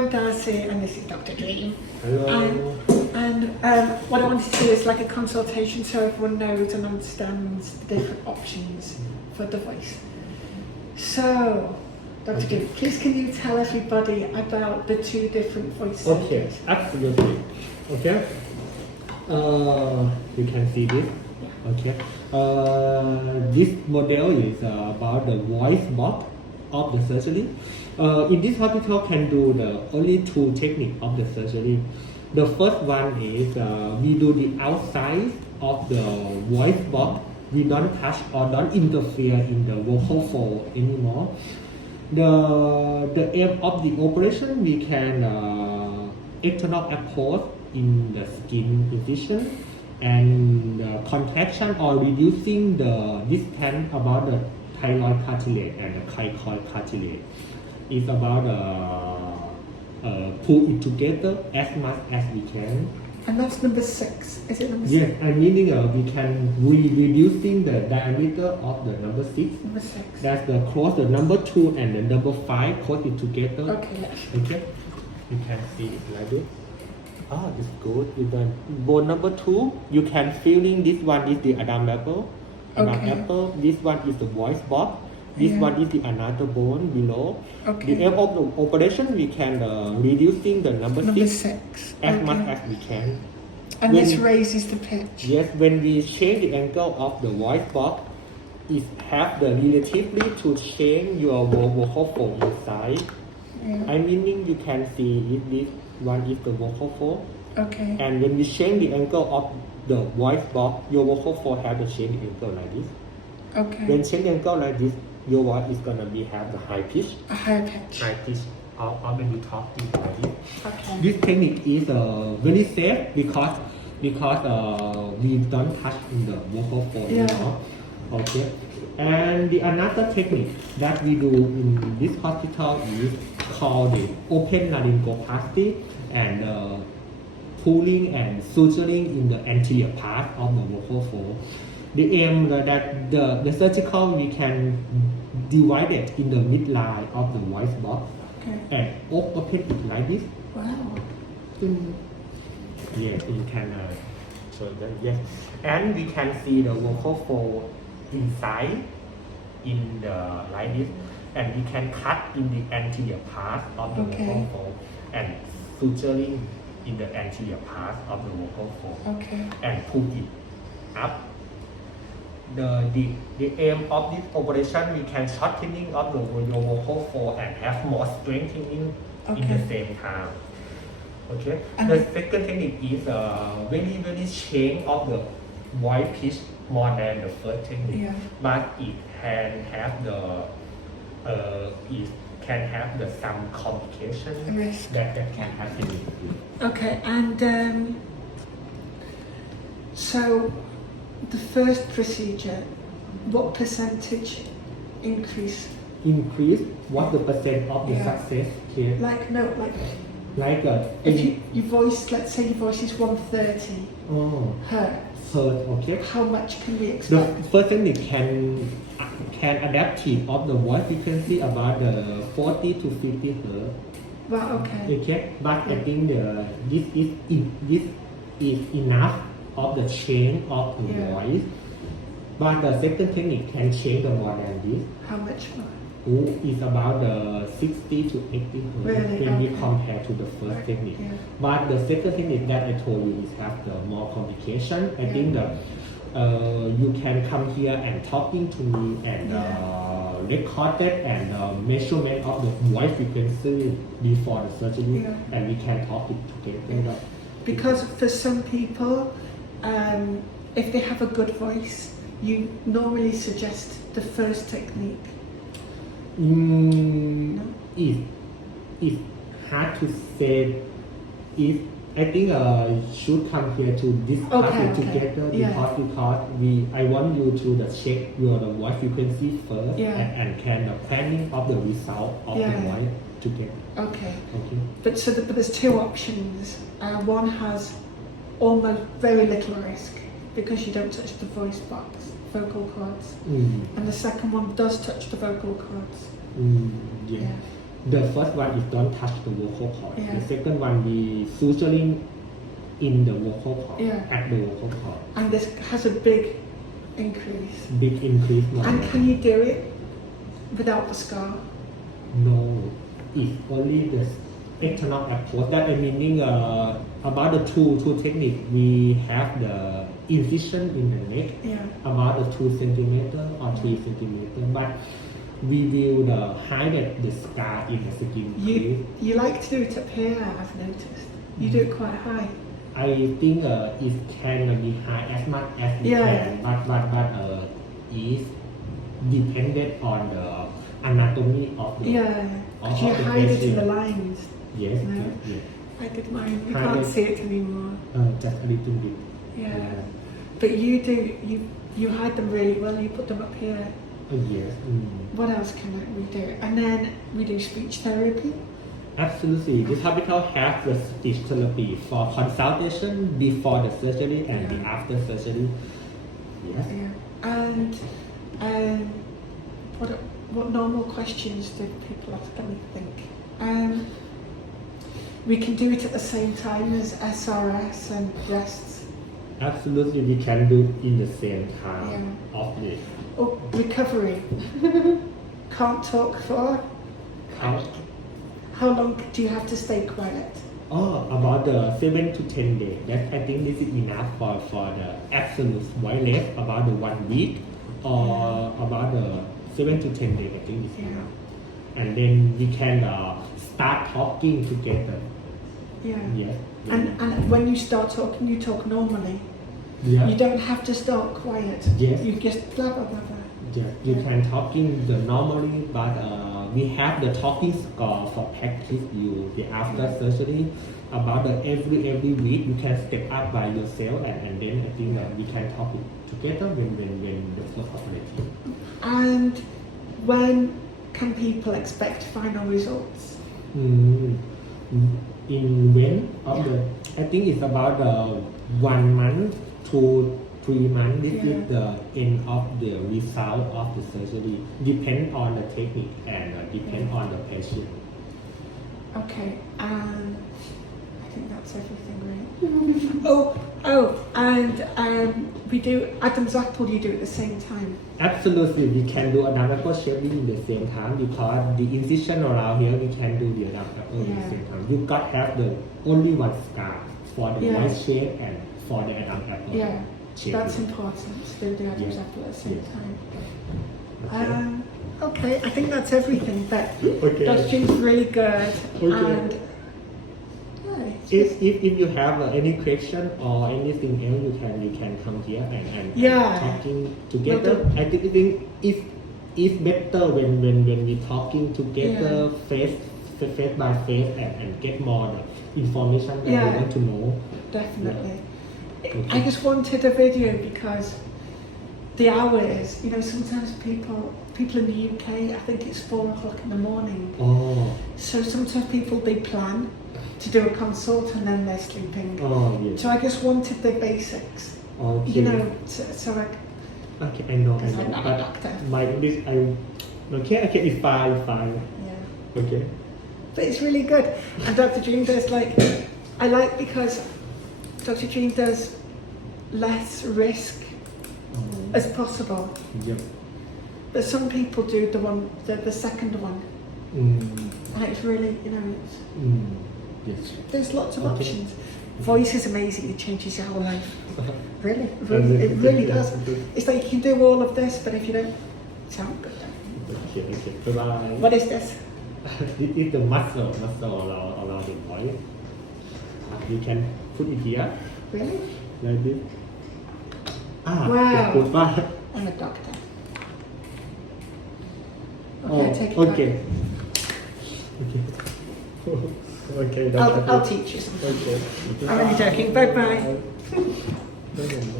I'm Darcy and this is Dr. Dream. Hello. And what I wanted to do is like a consultation so everyone knows and understands the different options for the voice. So, Dr. Dream, please can you tell everybody about the two different voices? Okay, absolutely. Okay. You can see this. Okay. This model is about the voice box of the surgery. In this hospital can do the only two techniques of the surgery. The first one is we do the outside of the voice box. We don't touch or don't interfere in the vocal fold anymore. The aim of the operation, we can external approach in the skin incision and contraction or reducing the distance about the thyroid cartilage and the cricoid cartilage. It's about pull it together as much as we can. And that's number 6. Is it number 6? Yes, I meaning we can reducing the diameter of the number 6. Number 6. That's the close the number 2 and the number 5 close it together. Okay. Okay. You can see it like this. Oh, it's good. You done. Bone number 2, you can feeling this one is the Adam apple. Apple. This one is the voice box. This one is the another bone below. Okay. The aim of the operation, we can reducing the number 6 as much as we can. And this raises the pitch. Yes, when we change the angle of the voice box, it have the relatively to change your vocal fold inside. I meaning you can see it, this one is the vocal fold. Okay. And when we change the angle of the voice box, your vocal fold have to change the angle like this. Okay. When change the angle like this, your voice is gonna be have the high pitch. A higher pitch. High pitch. Or when you talking like this. Okay. This technique is very safe because we don't touch in the vocal fold anymore. Okay. And the another technique that we do in this hospital is called the open laryngoplasty and pulling and suturing in the anterior part of the vocal fold. The aim that the surgical we can divide it in the midline of the voice box and open it like this. Wow. Yes, you can show that. Yes, and we can see the vocal fold inside in the like this, and we can cut in the anterior part of the vocal fold and suturing in the anterior part of the vocal fold and pull it up. The aim of this operation, we can shortening of your vocal fold and have more strengthening in the same time. Okay. The second technique is very change of the voice pitch more than the first technique, but it can have the some complications that can happen. Okay, and so the first procedure, what percentage increase? Increase? What the percent of the success here? If your voice, let's say your voice is 130 hertz. Okay. How much can we expect? The first technique can adaptive of the voice frequency about 40 to 50 hertz. Well, Okay, but I think this is enough of the change of the voice. But the second technique can change more than this. How much more? It's about 60 to 80 hertz when we compare to the first technique. But the second technique that I told you is have the more complication. I think that you can come here and talking to me and record it and measurement of the voice frequency before the surgery, and we can talk it together. Because for some people, if they have a good voice, you normally suggest the first technique. It's hard to say. I think should come here to discuss it together because I want you to check your voice frequency first and can planning of the result of the voice together. Okay. But there's two options. One has almost very little risk because you don't touch the voice box, vocal cords, and the second one does touch the vocal cords. The first one is don't touch the vocal cord. Yeah. The second one we suturing in the vocal cord, Yeah. at the vocal cord. And this has a big increase. Big increase. And can you do it without the scar? No, it's only the external approach. That meaning about the two technique. We have the incision in the neck Yeah. about the 2 centimeter or 3 centimeter, but we will hide the scar in the skin. You like to do it up here, I've noticed. You do it quite high. I think it can be high as much as it Yeah. can, but is dependent on the anatomy of the Yeah. of Because you the hide it in patient. the lines. Yes, No. yes. I did mine. You Hide can't it. see it anymore. Just a little bit. Yeah. But you do, you hide them really well. You put them up here. Yes. What else can we do? And then we do speech therapy. Absolutely. This hospital has the speech therapy for consultation before the surgery and the Yeah. after surgery. Yes. Yeah. And what normal questions do people ask? Let me think. We can do it at the same time as SRS and breasts. Absolutely, we can do in the same time Yeah. of this. Oh, recovery. Can't talk for. How long do you have to stay quiet? About the 7 to 10 days. That I think this is enough for the absolute wireless about the 1 week or about the 7 to 10 days. I think it's Yeah. enough. And then we can start talking together. Yeah. Yes. And when you start talking, you talk normally. Yeah. You don't have to start quiet. Yes. You just blah blah blah blah. Yes, you can talking the normally, but we have the talking score for practice you the after surgery. About the every week you can step up by yourself and then I think that we can talk it together when the first operation. And when can people expect final results? In when of the I think it's about 1 month to 3 months. This Yeah. is the end of the result of the surgery. Depend on the technique and depend on the patient. Okay, I think that's everything, right? And we do Adam's apple. You do at the same time. Absolutely, we can do another shaping in the same time because the incision around here we can do the other at the Yeah. same time. You got have the only one scar for the Yeah. white shape and for the Adam apple Yeah, shape. that's important. To do Adam's Yeah. apple at the same Yeah. time. Okay. Okay, I think that's everything. But Okay. Dr. Jim's really good. Okay. And yeah, it's If you have any question or anything else, you can come here and Yeah. talking together. Will I think it's better when we talking together face by face and get more the information that Yeah. we want to know. Definitely. Okay. I just wanted a video because the hours, sometimes people in the UK, I think it's 4 o'clock in the morning. Oh, So sometimes people, they plan to do a consult and then they're sleeping. yes. So I just wanted the basics, Okay. so I, Okay, I know. Because I'm not a But doctor. my English, okay, it's fine. yeah. Okay. But it's really good. And Dr. Dream does I like because Dr. Dream does less risk as possible. Yep. But some people do the second one. And it's really, Yes. there's lots of Okay. options. Voice is amazing, it changes your whole life. Really, Okay. it really Yeah. does. Okay. It's like you can do all of this, but if you don't sound good. Okay. Bye-bye. What is this? This is the muscle around the voice. You can put it here, Really? like this. Wow. It's good. Bye. I'm a doctor. Okay, I take it okay. Okay, back. I'll teach you something. Okay. I'm only joking. Bye-bye. Bye.